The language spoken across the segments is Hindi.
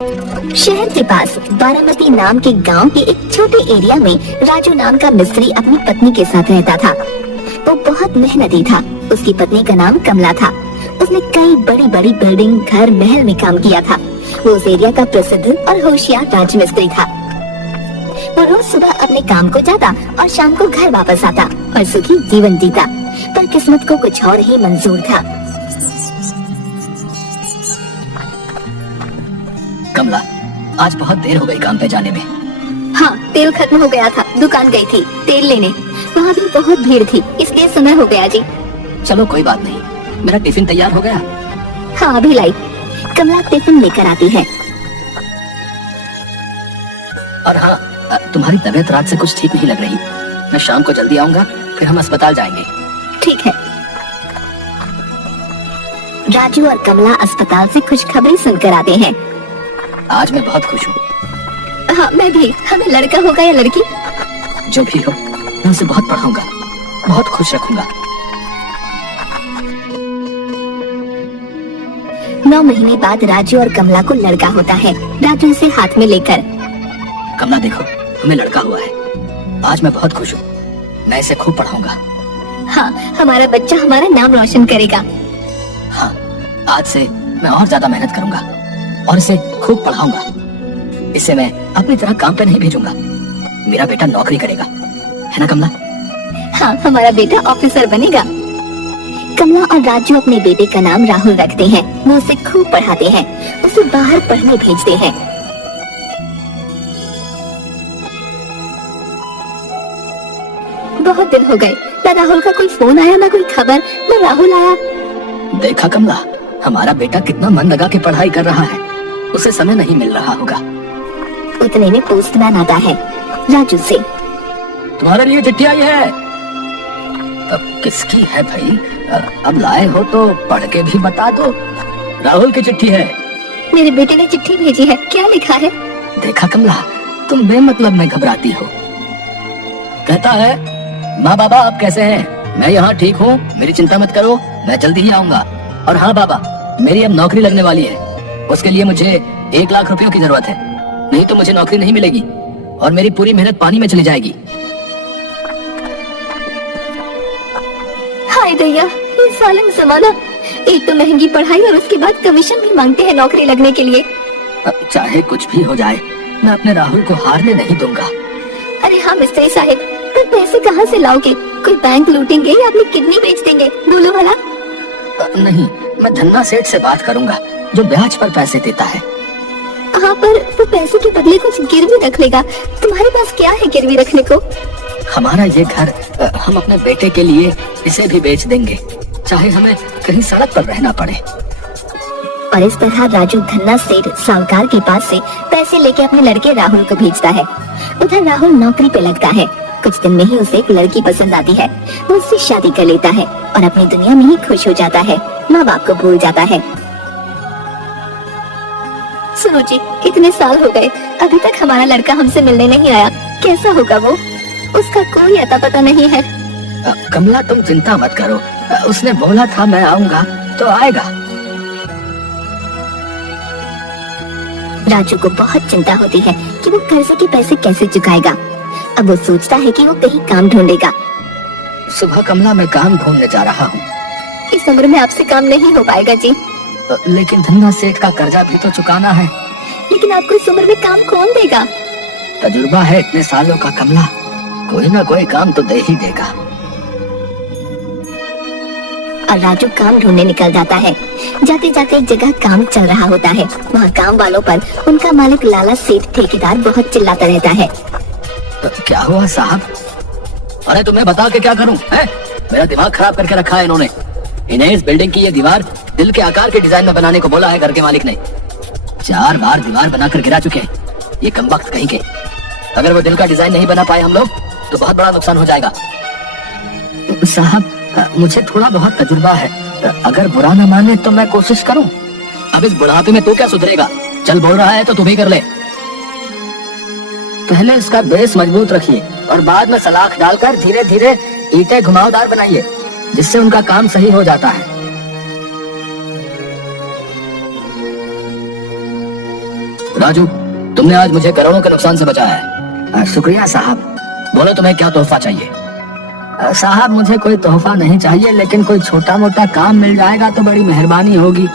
शहर के पास बारामती नाम के गांव के एक छोटे एरिया में राजू नाम का मिस्त्री अपनी पत्नी के साथ रहता था। वो बहुत मेहनती था। उसकी पत्नी का नाम कमला था। उसने कई बड़ी बड़ी बिल्डिंग, घर, महल में काम किया था। वो उस एरिया का प्रसिद्ध और होशियार राजमिस्त्री था। वो रोज सुबह अपने काम को जाता और शाम को घर वापस आता और सुखी जीवन जीता। पर किस्मत को कुछ और ही मंजूर था। कमला, आज बहुत देर हो गई काम पे जाने में। हाँ, तेल खत्म हो गया था। दुकान गई थी तेल लेने। वहाँ भी बहुत भीड़ थी, इसलिए समय हो गया जी। चलो कोई बात नहीं, मेरा टिफिन तैयार हो गया। हाँ, अभी लाई। कमला टिफिन लेकर आती है। और हाँ, तुम्हारी तबीयत रात से कुछ ठीक नहीं लग रही। मैं शाम को जल्दी आऊंगा, फिर हम अस्पताल जाएंगे। ठीक है। राजू और कमला अस्पताल से खुशखबरी सुनकर आते हैं। आज मैं बहुत खुश हूँ। हाँ, मैं भी। हमें लड़का होगा या लड़की? जो भी हो, मैं उसे बहुत पढ़ाऊंगा, बहुत खुश रखूंगा। 9 महीने बाद राजू और कमला को लड़का होता है। राजू इसे हाथ में लेकर, कमला देखो, तुम्हें लड़का हुआ है। आज मैं बहुत खुश हूँ। मैं इसे खूब पढ़ाऊंगा। हाँ, हमारा बच्चा हमारा नाम रोशन करेगा। हाँ, आज से मैं और ज्यादा मेहनत करूंगा और इसे खूब पढ़ाऊंगा। इसे मैं अपनी तरह काम पे नहीं भेजूंगा। मेरा बेटा नौकरी करेगा, है ना कमला? हाँ, हमारा बेटा ऑफिसर बनेगा। कमला और राजू अपने बेटे का नाम राहुल रखते हैं। वो उसे खूब पढ़ाते हैं, उसे बाहर पढ़ने भेजते हैं। बहुत दिन हो गए, ना राहुल का कोई फोन आया, ना कोई खबर, ना राहुल आया। देखा कमला, हमारा बेटा कितना मन लगा के पढ़ाई कर रहा है। उसे समय नहीं मिल रहा होगा। उतने में पोस्टमैन आता है राजू से। तुम्हारे लिए चिट्ठी आई है। अब किसकी है भाई? अब लाए हो तो पढ़ के भी बता दो। राहुल की चिट्ठी है। मेरे बेटे ने चिट्ठी भेजी है। क्या लिखा है? देखा कमला, तुम बेमतलब में घबराती हो। कहता है, माँ बाबा आप कैसे हैं? मैं यहाँ ठीक हूँ, मेरी चिंता मत करो, मैं जल्दी ही आऊंगा। और हाँ बाबा, मेरी अब नौकरी लगने वाली है। उसके लिए मुझे 1 लाख रुपयों की जरूरत है, नहीं तो मुझे नौकरी नहीं मिलेगी और मेरी पूरी मेहनत पानी में चली जाएगी। हाय दैया, ये जालिम ज़माना। एक तो महंगी पढ़ाई और उसके बाद कमीशन भी मांगते हैं नौकरी लगने के लिए। अब चाहे कुछ भी हो जाए, मैं अपने राहुल को हारने नहीं दूंगा। अरे हाँ मिस्त्री साहब, पर पैसे कहाँ से लाओगे? कोई बैंक लूटेंगे या अपनी किडनी बेच देंगे? बोलो भला। नहीं, मैं धन्ना सेठ से बात करूंगा जो ब्याज पर पैसे देता है। हाँ, पर वो पैसे के बदले कुछ गिरवी रख लेगा। तुम्हारे पास क्या है गिरवी रखने को? हमारा ये घर हम अपने बेटे के लिए इसे भी बेच देंगे, चाहे हमें कहीं सड़क पर रहना पड़े। और इस तरह राजू धन्ना सेठ साहूकार के पास से पैसे लेके अपने लड़के राहुल को भेजता है। उधर राहुल नौकरी पे लगता है। कुछ दिन में ही उसे एक लड़की पसंद आती है। वो उससे शादी कर लेता है और अपनी दुनिया में ही खुश हो जाता है। माँ बाप को भूल जाता है। सुनो जी, इतने साल हो गए, अभी तक हमारा लड़का हमसे मिलने नहीं आया। कैसा होगा वो? उसका कोई अता पता नहीं है। कमला तुम चिंता मत करो, उसने बोला था मैं आऊंगा तो आएगा। राजू को बहुत चिंता होती है कि वो कर्जे के पैसे कैसे चुकाएगा। अब वो सोचता है कि वो कहीं काम ढूंढेगा। सुबह कमला मैं काम ढूंढने जा रहा हूँ। इस उम्र में आपसे काम नहीं हो पाएगा जी। लेकिन धन्ना सेठ का कर्जा भी तो चुकाना है। लेकिन आपको इस उम्र में काम कौन देगा? तजुर्बा है इतने सालों का कमला, कोई ना कोई काम तो दे ही देगा। और राजू काम ढूंढने निकल जाता है। जाते जाते एक जगह काम चल रहा होता है। वहाँ काम वालों पर उनका मालिक लाला सेठ ठेकेदार बहुत चिल्लाता रहता है। क्या हुआ साहब? अरे तुम्हें बता के क्या करूं? मेरा दिमाग खराब करके रखा है इन्होंने। इन्हें इस बिल्डिंग की ये दीवार दिल के आकार के डिजाइन में बनाने को बोला है घर के मालिक ने। 4 बार दीवार बनाकर गिरा चुके हैं ये कमबख्त कहीं के। अगर वो दिल का डिजाइन नहीं बना पाए हम लोग तो बहुत बड़ा नुकसान हो जाएगा। साहब, मुझे थोड़ा बहुत तजुर्बा है, अगर बुरा न माने तो मैं कोशिश करूं। अब इस बुढ़ापे में तो क्या सुधरेगा? चल बोल रहा है तो तुम ही कर ले। पहले इसका बेस मजबूत रखिए और बाद में सलाख डालकर धीरे धीरे ईंटें घुमावदार बनाइए, जिससे उनका काम सही हो जाता है। राजू, तुमने आज मुझे करोड़ों के नुकसान से बचाया है। शुक्रिया साहब। बोलो तुम्हें क्या तोहफा चाहिए? साहब मुझे कोई तोहफा नहीं चाहिए, लेकिन कोई छोटा मोटा काम मिल जाएगा तो बड़ी मेहरबानी होगी।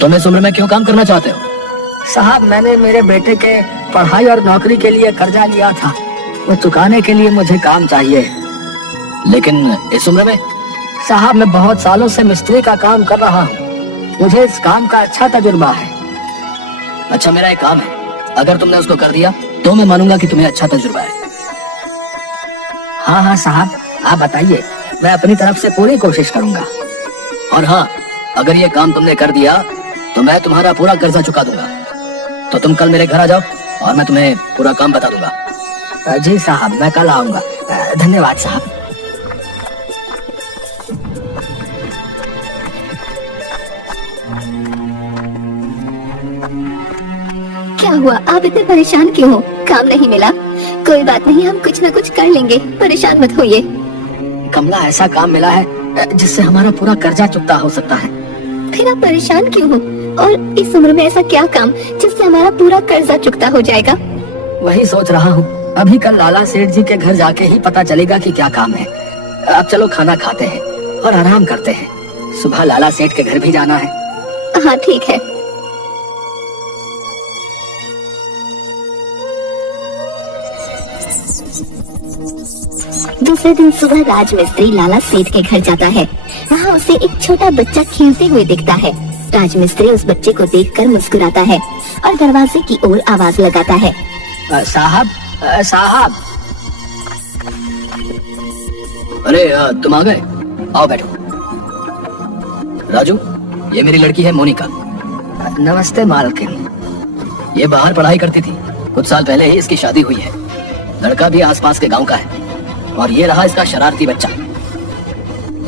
तुम इस उम्र में क्यों काम करना चाहते हो? साहब मैंने मेरे बेटे के पढ़ाई और नौकरी के लिए कर्जा लिया था, वो चुकाने के लिए मुझे काम चाहिए। लेकिन इस उम्र में? साहब मैं बहुत सालों से मिस्त्री का काम कर रहा हूँ, मुझे इस काम का अच्छा तजुर्बा है। अच्छा, मेरा एक काम है, अगर तुमने उसको कर दिया तो मैं मानूंगा कि तुम्हें अच्छा तजुर्बा है। हाँ हाँ साहब, आप बताइए, मैं अपनी तरफ से पूरी कोशिश करूंगा। और हाँ, अगर ये काम तुमने कर दिया तो मैं तुम्हारा पूरा कर्जा चुका दूंगा। तो तुम कल मेरे घर आ जाओ और मैं तुम्हें पूरा काम बता दूंगा। जी साहब, मैं कल आऊंगा। धन्यवाद साहब। क्या हुआ, आप इतने परेशान क्यों हो? काम नहीं मिला? कोई बात नहीं, हम कुछ ना कुछ कर लेंगे, परेशान मत होइए। कमला, ऐसा काम मिला है जिससे हमारा पूरा कर्जा चुकता हो सकता है। फिर आप परेशान क्यों हो? और इस उम्र में ऐसा क्या काम जिससे हमारा पूरा कर्जा चुकता हो जाएगा? वही सोच रहा हूँ, अभी कल लाला सेठ जी के घर जाके ही पता चलेगा कि क्या काम है। अब चलो खाना खाते हैं और आराम करते हैं, सुबह लाला सेठ के घर भी जाना है। हाँ ठीक है। दूसरे दिन सुबह राजमिस्त्री लाला सेठ के घर जाता है। वहाँ उसे एक छोटा बच्चा खेलते हुए दिखता है। राजमिस्त्री उस बच्चे को देखकर मुस्कुराता है और दरवाजे की ओर आवाज लगाता है। साहब, साहब। अरे तुम आ गए, आओ बैठो। राजू, ये मेरी लड़की है मोनिका। नमस्ते मालकिन। ये बाहर पढ़ाई करती थी, कुछ साल पहले ही इसकी शादी हुई है। लड़का भी आसपास के गांव का है और ये रहा इसका शरारती बच्चा।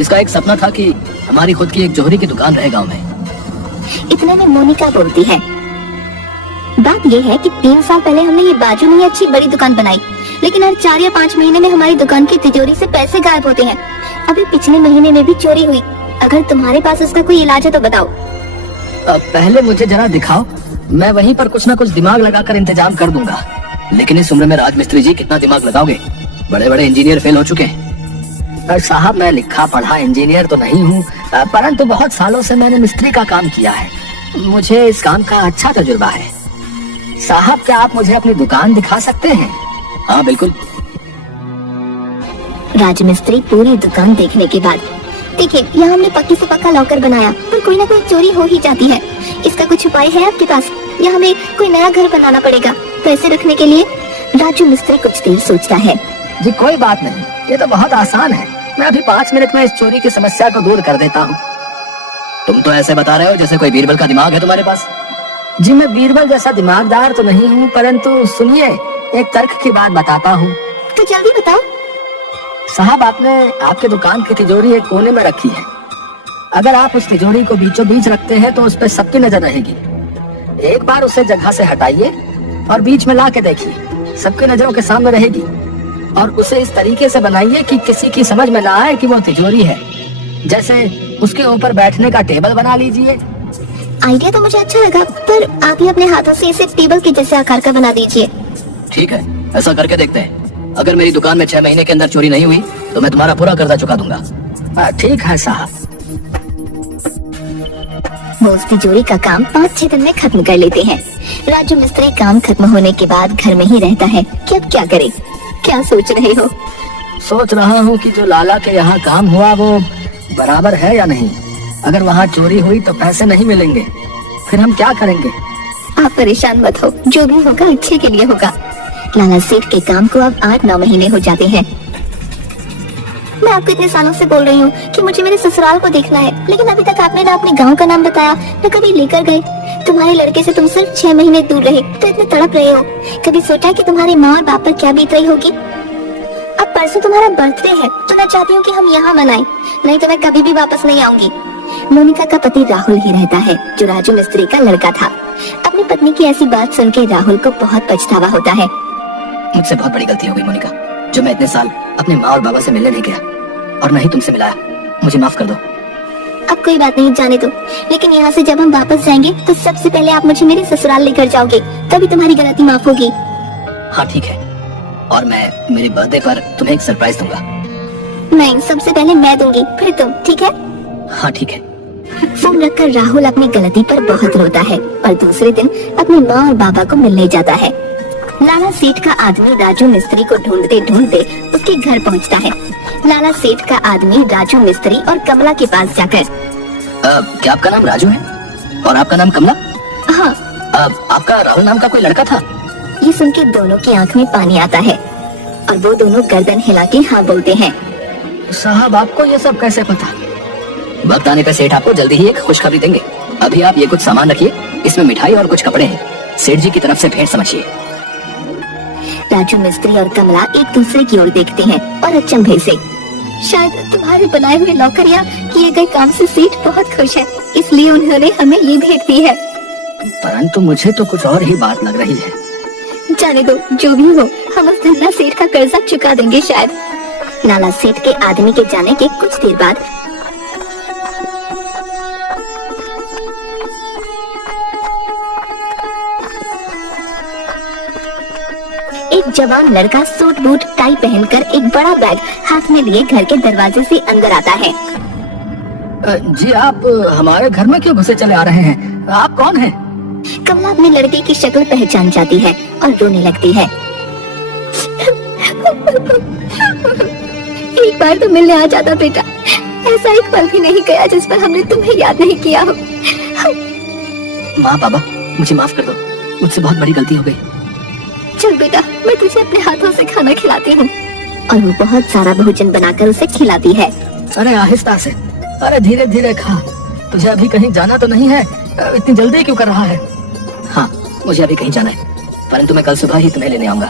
इसका एक सपना था कि हमारी खुद की एक जोहरी की दुकान रहे गांव में। इतने में मोनिका बोलती है, बात ये है कि 3 साल पहले हमने ये बाजू में अच्छी बड़ी दुकान बनाई, लेकिन हर 4 या 5 महीने में हमारी दुकान की तिजोरी से पैसे गायब होते हैं। अभी पिछले महीने में भी चोरी हुई। अगर तुम्हारे पास उसका कोई इलाज है तो बताओ। पहले मुझे जरा दिखाओ, मैं वहीं पर कुछ ना कुछ दिमाग लगाकर इंतजाम कर दूंगा। लेकिन इस उम्र में राजमिस्त्री जी कितना दिमाग लगाओगे? बड़े बड़े इंजीनियर फेल हो चुके हैं। साहब मैं लिखा पढ़ा इंजीनियर तो नहीं हूँ, परंतु बहुत सालों से मैंने मिस्त्री का काम किया है, मुझे इस काम का अच्छा तजुर्बा है। साहब क्या आप मुझे अपनी दुकान दिखा सकते हैं? हाँ बिल्कुल। राजमिस्त्री पूरी दुकान देखने के बाद, देखिए यहाँ हमने पक्की से पक्का लॉकर बनाया, पर कोई ना कोई चोरी हो ही जाती है। इसका कुछ उपाय है आपके पास या हमें कोई नया घर बनाना पड़ेगा पैसे रखने के लिए? राजू मिस्त्री कुछ देर सोचता है। जी कोई बात नहीं, ये तो बहुत आसान है, मैं अभी 5 मिनट में इस चोरी की समस्या को दूर कर देता हूँ। तुम तो ऐसे बता रहे हो जैसे कोई बीरबल का दिमाग है तुम्हारे पास। जी मैं बीरबल जैसा दिमागदार तो नहीं हूँ, परंतु सुनिए एक तर्क की बात बताता हूँ। तो जल्दी बताओ। साहब आपके दुकान की तिजोरी एक कोने में रखी है, अगर आप उस तिजोरी को बीचों बीच रखते हैं तो उस पर सबकी नजर रहेगी। एक बार उसे जगह से हटाइए और बीच में ला के देखिए, सबकी नजरों के सामने रहेगी। और उसे इस तरीके से बनाइए कि किसी की समझ में ना आए कि वो तिजोरी है। जैसे उसके ऊपर बैठने का टेबल बना लीजिए। आइडिया तो मुझे अच्छा लगा, पर आप ही अपने हाथों से इसे टेबल के जैसे आकार का बना दीजिए। ठीक है, ऐसा करके देखते हैं। अगर मेरी दुकान में 6 महीने के अंदर चोरी नहीं हुई तो मैं तुम्हारा पूरा कर्जा चुका दूंगा। ठीक है साहब। वो उस तिजोरी का काम 5-6 दिन में खत्म कर लेते हैं। राजू मिस्त्री काम खत्म होने के बाद घर में ही रहता है कि अब क्या करे। क्या सोच रहे हो? सोच रहा हूँ कि जो लाला के यहाँ काम हुआ वो बराबर है या नहीं। अगर वहाँ चोरी हुई तो पैसे नहीं मिलेंगे, फिर हम क्या करेंगे? आप परेशान मत हो, जो भी होगा अच्छे के लिए होगा। लाला सेठ के काम को अब 8-9 महीने हो जाते हैं। मैं आपको इतने सालों से बोल रही हूँ कि मुझे मेरे ससुराल को देखना है, लेकिन अभी तक आपने ना अपने गांव का नाम बताया न कभी लेकर गए। तुम्हारे लड़के से तुम सिर्फ 6 महीने दूर रहे तो इतने तड़प रहे हो। कभी सोचा कि तुम्हारी माँ और बाप पर क्या बीत रही होगी? अब परसों तुम्हारा बर्थडे है तो मैं चाहती हूँ कि हम यहाँ मनाएं, नहीं तो मैं कभी भी वापस नहीं आऊंगी। मोनिका का पति राहुल ही रहता है, जो राजू मिस्त्री का लड़का था। अपनी पत्नी की ऐसी बात सुन के राहुल को बहुत पछतावा होता है। मुझसे बहुत बड़ी गलती हो गई मोनिका, जो मैं इतने साल अपने माँ और बाबा से मिलने नहीं गया और न ही तुमसे मिलाया। मुझे माफ कर दो। अब कोई बात नहीं, जाने दो। लेकिन यहाँ से जब हम वापस जाएंगे तो सबसे पहले आप मुझे मेरे ससुराल लेकर जाओगे, तभी तुम्हारी गलती माफ होगी। हाँ ठीक है, और मैं मेरे बर्थडे पर तुम्हें एक सरप्राइज दूंगा। नहीं, सबसे पहले मैं दूंगी, फिर तुम, ठीक है? हाँ ठीक है। फोन रखकर राहुल अपनी गलती पर बहुत रोता है और दूसरे दिन अपनी माँ और बाबा को मिलने जाता है। लाला सेठ का आदमी राजू मिस्त्री को ढूंढते ढूंढते उसके घर पहुंचता है। लाला सेठ का आदमी राजू मिस्त्री और कमला के पास जाकर, क्या आपका नाम राजू है और आपका नाम कमला? हाँ। आपका राहुल नाम का कोई लड़का था? ये सुन के दोनों की आंख में पानी आता है और वो दोनों गर्दन हिला के हाँ बोलते हैं। साहब आपको ये सब कैसे पता? वक्त आने पे सेठ आपको जल्दी ही एक खुशखबरी देंगे। अभी आप ये कुछ सामान रखिए, इसमें मिठाई और कुछ कपड़े हैं, सेठ जी की तरफ से भेंट समझिए। राजू मिस्त्री और कमला एक दूसरे की ओर देखते हैं और अचंभे से, शायद तुम्हारे बनाए हुए लॉकर या किए गए काम से सेठ बहुत खुश है, इसलिए उन्होंने हमें ये भेंट दी है। परंतु मुझे तो कुछ और ही बात लग रही है। जाने दो, जो भी हो, हम उस धन्ना सेठ का कर्जा चुका देंगे शायद। लाला सेठ के आदमी के जाने के कुछ देर बाद एक जवान लड़का सूट बूट टाई पहनकर एक बड़ा बैग हाथ में लिए घर के दरवाजे से अंदर आता है। जी आप हमारे घर में क्यों घुसे चले आ रहे हैं? आप कौन हैं? कमला अपने लड़के की शक्ल पहचान जाती है और रोने लगती है। एक बार तो मिलने आ जाता बेटा, ऐसा एक पल भी नहीं गया जिस पर हमने तुम्हें याद नहीं किया हो। माँ बाबा मुझे माफ कर दो, मुझसे बहुत बड़ी गलती हो गई। चल बेटा, मैं तुझे अपने हाथों से खाना खिलाती हूँ। और वो बहुत सारा भोजन बनाकर उसे खिलाती है। अरे आहिस्ता से, अरे धीरे धीरे खा। तुझे अभी कहीं जाना तो नहीं है? इतनी जल्दी क्यों कर रहा है? हाँ मुझे अभी कहीं जाना है, परंतु मैं कल सुबह ही तुम्हें लेने आऊंगा।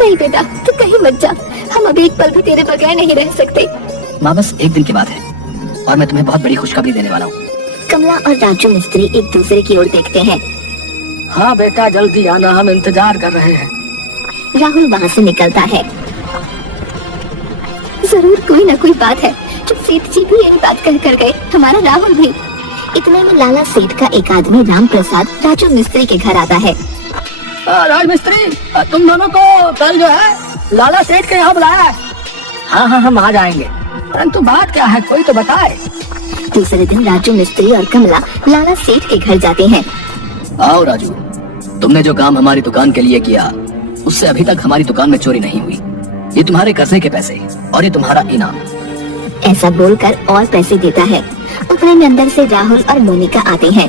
नहीं बेटा, तू कहीं मत जा, हम अभी एक पल भी तेरे बगैर नहीं रह सकते। माँ बस एक दिन की बात है और मैं तुम्हें बहुत बड़ी खुशखबरी देने वाला हूँ। कमला और राजू मिस्त्री एक दूसरे की ओर देखते हैं। हाँ बेटा जल्दी आना, हम इंतजार कर रहे हैं। राहुल वहाँ से निकलता है। जरूर कोई ना कोई बात है, जो सेठ जी भी यही बात कह कर गए, हमारा राहुल भी। इतने में लाला सेठ का एक आदमी राम प्रसाद राजू मिस्त्री के घर आता है। राज मिस्त्री, तुम दोनों को कल जो है लाला सेठ के यहाँ बुलाया है। हाँ हाँ हम आ जाएंगे, परंतु बात क्या है कोई तो बताए। दूसरे दिन राजू मिस्त्री और कमला लाला सेठ के घर जाते हैं। आओ राजू, तुमने जो काम हमारी दुकान के लिए किया उससे अभी तक हमारी दुकान में चोरी नहीं हुई। ये तुम्हारे कर्जे के पैसे और ये तुम्हारा इनाम। ऐसा बोलकर और पैसे देता है। उतने में अंदर से राहुल और मोनिका आते हैं।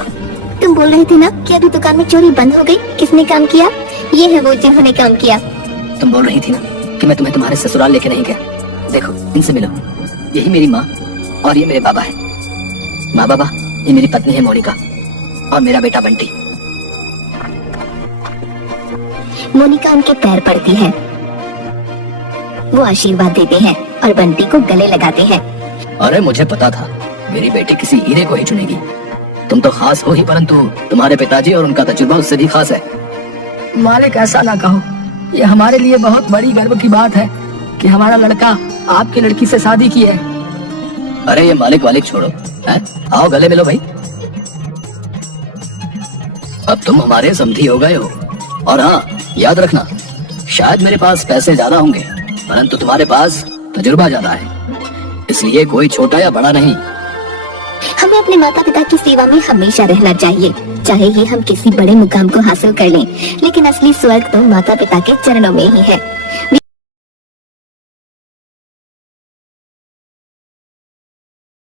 तुम बोल रहे थे ना कि अभी दुकान में चोरी बंद हो गई, किसने काम किया? ये है वो जिन्होंने काम किया। तुम बोल रही थी ना कि मैं तुम्हें तुम्हारे ससुराल लेके नहीं गया। देखो इनसे मिलो, यही मेरी माँ और ये मेरे बाबा है। माँ बाबा, ये मेरी पत्नी है मोनिका और मेरा बेटा बंटी। मोनिका उनके पैर पड़ती है, वो आशीर्वाद देते हैं और बंटी को गले लगाते हैं। अरे मुझे पता था मेरी बेटी किसी हीरे को ही चुनेगी। तुम तो खास हो ही, परंतु तुम्हारे पिताजी और उनका तजुर्बा उससे भी खास है। मालिक ऐसा ना कहो, ये हमारे लिए बहुत बड़ी गर्व की बात है कि हमारा लड़का आपकी लड़की से शादी की है। अरे ये मालिक वालिक छोड़ो, हैं? आओ गले मिलो भाई। अब तुम हमारे समधी हो गए हो। और हाँ याद रखना, शायद मेरे पास पैसे ज्यादा होंगे परंतु तुम्हारे पास तजुर्बा ज्यादा है, इसलिए कोई छोटा या बड़ा नहीं। हमें अपने माता पिता की सेवा में हमेशा रहना चाहिए, चाहे ये हम किसी बड़े मुकाम को हासिल कर लें, लेकिन असली स्वर्ग तो माता पिता के चरणों में ही है।